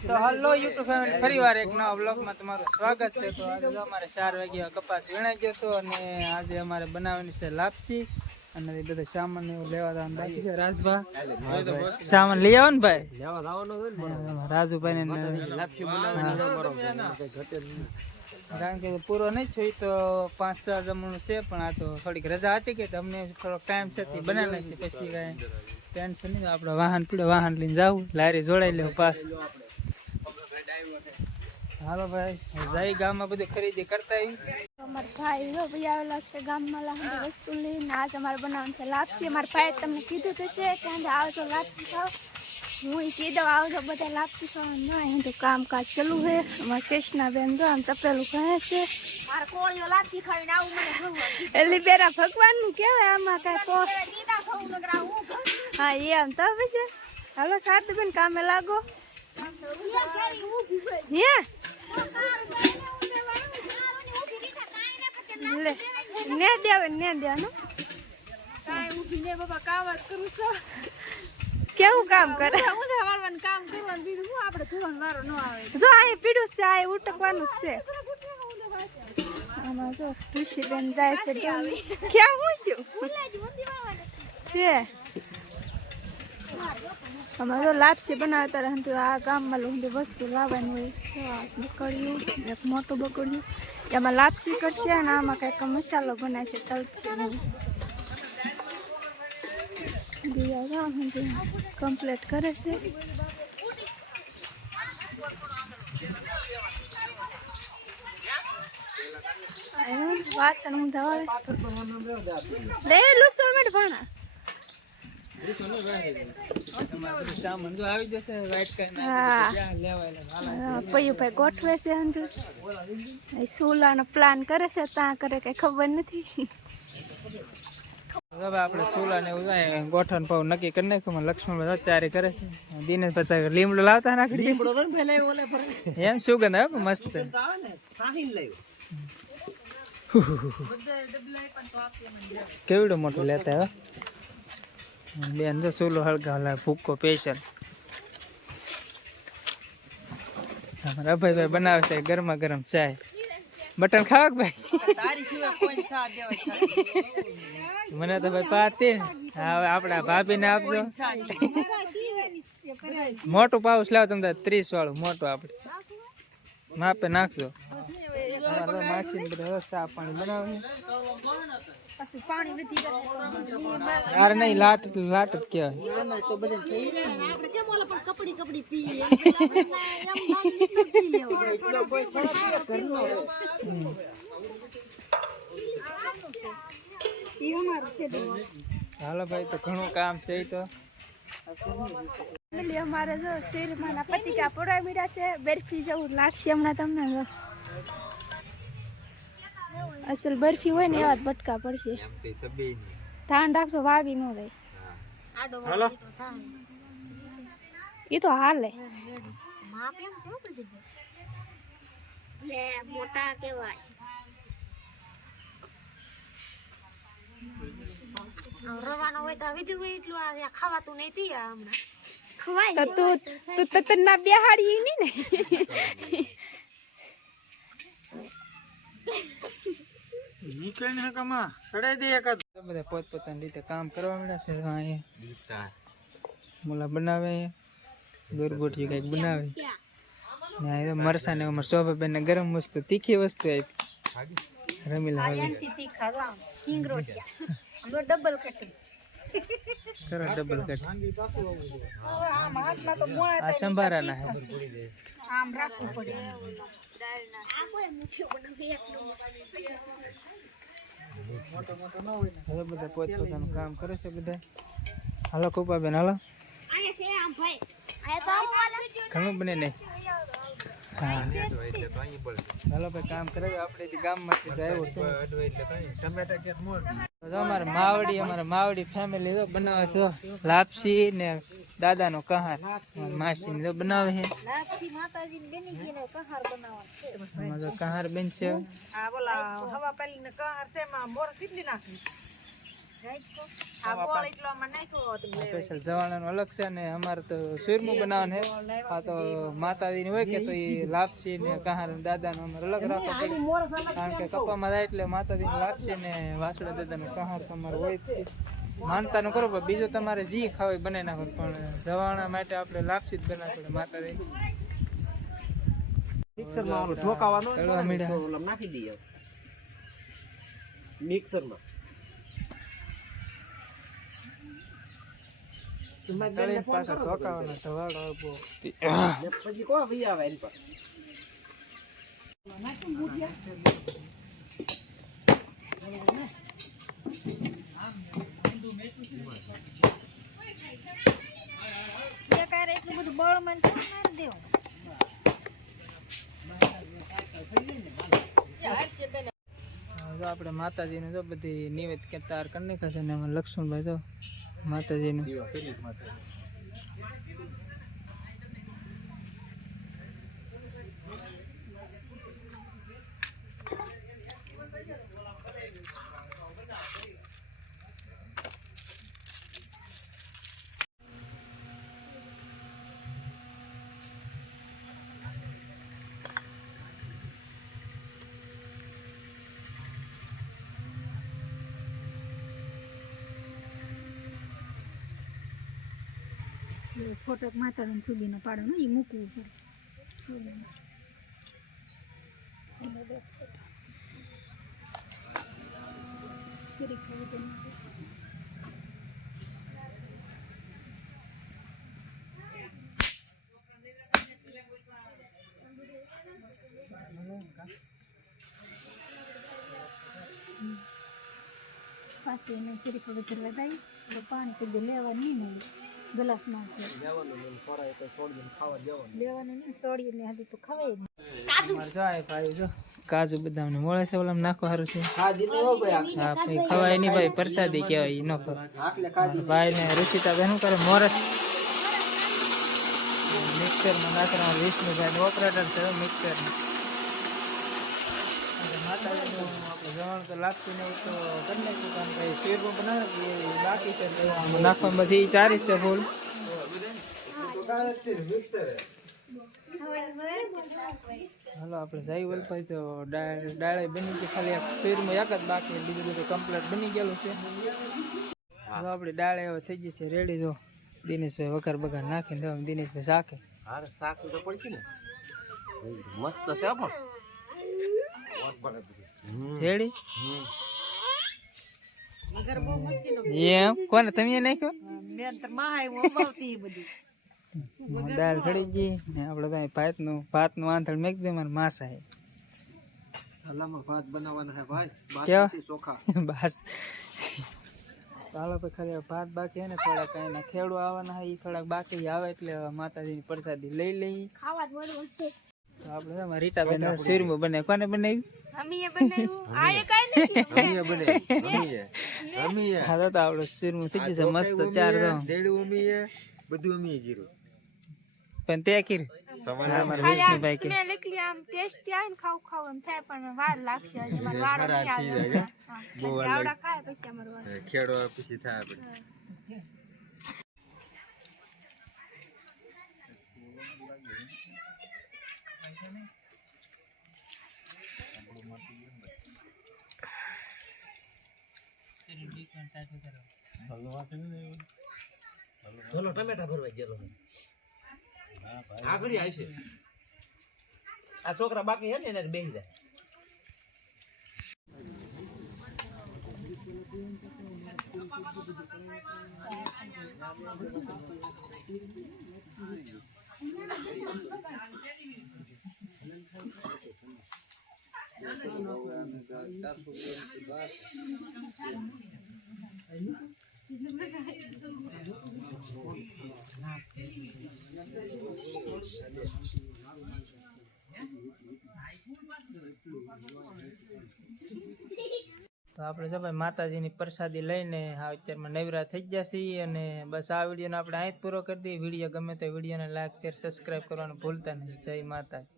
તો hello YouTube family ફરીવાર એક નવા બ્લોગમાં તમારું સ્વાગત છે. તો આજે અમારે ચાર વાગ્યા કપાસ વીણાઈ ગયો હતો અને આજે અમારે બનાવવાની છે લાપસી. અને એ બધો સામાન એવું લેવા જવાનું બાકી છે. રાજભા સામાન લઈ આવો ને ભાઈ. રાજુભાઈ ને કારણ કે પૂરો નહીં થયું તો પાંચ છ જમણું છે પણ આ તો થોડીક રજા હતી કે અમને થોડોક ટાઈમ છે તે બનાવી નાખી પછી કાંઈ ટેન્શન નહીં. આપણે વાહન પીડે વાહન લઈને જાવું. લારી જોડાઈ લેવું પાસ હાલો ભાઈ જાય ગામમાં બધું ખરીદી કરતા આવી અમારા ભાઈ જો ભાઈ આવેલા છે ગામમાં લાંબી વસ્તુ લઈને. આજ અમારે બનાવવાનું છે લાપસી. અમારા ભાઈ તમને કીધું તો છે કે આજે આવજો લાપસી ખાવ. હું ઈ કીધું આવજો બધા લાપસી ખાવા. ના તો કામકાજ ચાલુ છે. અમારા કૃષ્ણાબેન જો આમ તપેલું કહે છે. એટલે પેલા ભગવાનનું કહેવાય આમાં કાંઈ હા એમ તો પછી હાલો સાતબેન કામે લાગો. લે ને દેવે ને દેવાનું કેવું કામ કરે જો આ પીડું છે આ ઉટકવાનું જ છે. આમાં જો ઋષિબેન જાય છે હું છું? છે. આમાં તો લાપસી બનાવતા રહે આ ગામમાં લોકો વસ્તુ લાવવાની હોય. બકડ્યું એક મોટું બકડ્યું એમાં લાપસી કરશે અને આમાં કંઈક મસાલો બનાવશે. સુધી કમ્પ્લીટ કરે છે. વાસણ ધોવે લે, લુસો મેટ ભણા. સુલાનો પ્લાન કરે છે ત્યાં કરે કઈ ખબર નથી હવે આપણે સોલા ને એવું ગોઠણ પાવ નક્કી કરી નાખ્યું લક્ષ્મણ બધા તૈયારી કરે છે દિનેશ બધા લીમડો લાવતા રાખી એમ સુગંધ આવે મસ્ત કેવડો મોટો લેતા હવે બેન જો સોલો હળગા હલા ભૂકો પેશન અમારા ભાઈ બનાવે છે ગરમા ગરમ ચાય. બટન ખાવા ભાઈ? મને તો ભાઈ પાતી. હવે આપણા ભાભીને આપજો. મોટું પાઉસ લાવ તમને ત્રીસ વાળું મોટું આપણે માપે નાખજો. માસી બધા ચા પાણી બનાવે યાર નહીં લાટ લાટ જ કહેવાય. હાલો ભાઈ તો ઘણું કામ છે ઈ તો. ફેમિલી અમારે જો શેરમાના પતિકા પોડા મીડા છે. બરફી જેવું લાગશે હમણાં તમને જો. અસલ બરફી હોય ને એવા જ બટકા પડશે. ધાન રાખશો વાગી ન જાય. એ તો હાલે. મોટા કેવાય રવાનો હોય તો વિધું હોય એટલું આવે ખાવાતું નહીં તી હમણાં તો તું તું તો તને ના બેહાડી ની. ને બધા પોતપોતાની રીતે કામ કરવા મળ્યા છે અહીંયા. મુલા બનાવે દોરગોઠિયું કંઈક બનાવે. ના એ મરસા ને અમારે શોભાબેન ને ગરમ વસ્તુ તીખી વસ્તુ આપી. રમીલા અમે ડબલ કટિંગ કરો ડબલ કટ આ સંભારાના ના આમ રાખવું પડે. હવે બધા ઘણું બને નહીં. હાલો ભાઈ, કામ કરે. આપણે ગામમાંથી આવ્યો અમારે માવડી અમારે માવડી ફેમિલી બનાવે છે. લાપસી ને દાદાનો કહાર અમારી માસી ને બનાવે છે. માતાજી બેની ગઈને કહાર બનાવવાનું એમાં તો કહાર બેન છે. આ બોલા હવા પેલી ને કહાર છે માં મોર કેટલી નાખી. સ્પેશિયલ જવાણાનું અલગ છે ને અમારે તો શીરમું બનાવવાનું છે. આ તો માતાજીની હોય કે તો એ લાપસી ને કહાર દાદાનું અમારે અલગ રાખો પડે. કારણ કે કપામાં જાય એટલે માતાજીની લાપસી ને વાસડા દાદાનું કહાર તમારે હોય જ તે. માનતા નું કરો પણ બીજું તમારે જી ખાવ બનાવી નાખો પણ જવાણા માટે આપણે લાપસી જ બનાવવી પડે ઓલું ઠોકાવાનું તળવા ને મીંડા. નાખી દઈએ. તળીને પાછા તો ધવાડો પછી ભાઈ આવે એની પર. એટલું બધું જો આપણે માતાજીને જો બધી નિવેદ કે તાર કરી ને લક્ષ્મણભાઈ જો માતાજીનું. ફોટો માતાને સુબીનો પાડો ને એ મૂકવું પડે. પાસે એને શરીફ જાય તો પાણી કદી લેવા નહીં. મળે ગ્લાસ નાખે લેવાનું નહીં સોડી ને હજી તો ખવાય જ નહીં અમારે જો ભાઈ જો. કાજુ બદામ ને મળે છે ઓલામાં નાખો સારું છે. હો ભાઈ હા ભાઈ ખવાય નહીં ભાઈ પ્રસાદી કહેવાય ઈ ન ખવાય. આટલે ખાધી ભાઈ ને રુચિતા બેન શું કરે મોરસ. મિક્સરમાં નાખવાનું વિષ્ણુભાઈ ઓપરેટર છે મિક્સર જવાનું તો લાગતું ને તો કરી નાખ્યું કારણ કે બાકી છે તો આમાં નાખવામાં છે ફૂલ. હાલો આપણે જઈ વલભાઈ તો ડાળ બની ગઈ ખાલી આ એક જ બાકી બીજું બધું કમ્પ્લીટ બની ગયેલું છે. તો આપણી ડાળે હવે થઈ ગઈ છે રેડી જો દિનેશભાઈ વઘાર બઘાર નાખીને દો દિનેશભાઈ શાકે. હારે શાક તો પડશે ને. મસ્ત છે પણ. રેડી. એમ? કોને તમે નાખ્યો? દાળ ચડી ગઈ. ને આપણે કાંઈ ભાતનું ભાતનું આંધળ મેક દે મારે માસા હે. ભાત બનાવવાના છે ભાઈ. ચોખા. બસ. ચાલો ખાલી ભાત બાકી હે ને થોડાક એના ખેડૂ આવવાના હોય એ થોડાક બાકી આવે એટલે માતાજી માતાજીની પ્રસાદી લઈ લઈ ખાવા જ મળવું છે તો આપણે અમારા શીરમું બને કોને બનાવ્યું? અમીએ બનાવ્યું. આ એ કાંઈ નથી. અમીએ બને અમીએ. અમીએ. હા તો આપણે શીરમું થઈ જશે મસ્ત ચાર તો દેડું અમીએ બધું અમીએ ગીરું પણ તે આમ કે આમ ટેસ્ટી ને ખાવું ખાવું એમ થાય પણ વાર લાગશે હજી મારે વારો નહીં આવે હા. પછી આવડા ખાય પછી અમારે ખેડો પછી થાય આપણે. ચલો ટમેટા ભરવા ગયેલો આગળ આવશે આ છોકરા બાકી હે ને એને બેસી જાય. તો આપણે જો ભાઈ માતાજીની પ્રસાદી લઈને આ અત્યારમાં નવરા થઈ ગયા છીએ અને બસ આ વિડીયોને આપણે અહીં જ પૂરો કરી દઈએ. વીડિયો ગમે તો વિડીયોને લાઈક શેર સબસ્ક્રાઈબ કરવાનું ભૂલતા નહીં. જય માતાજી.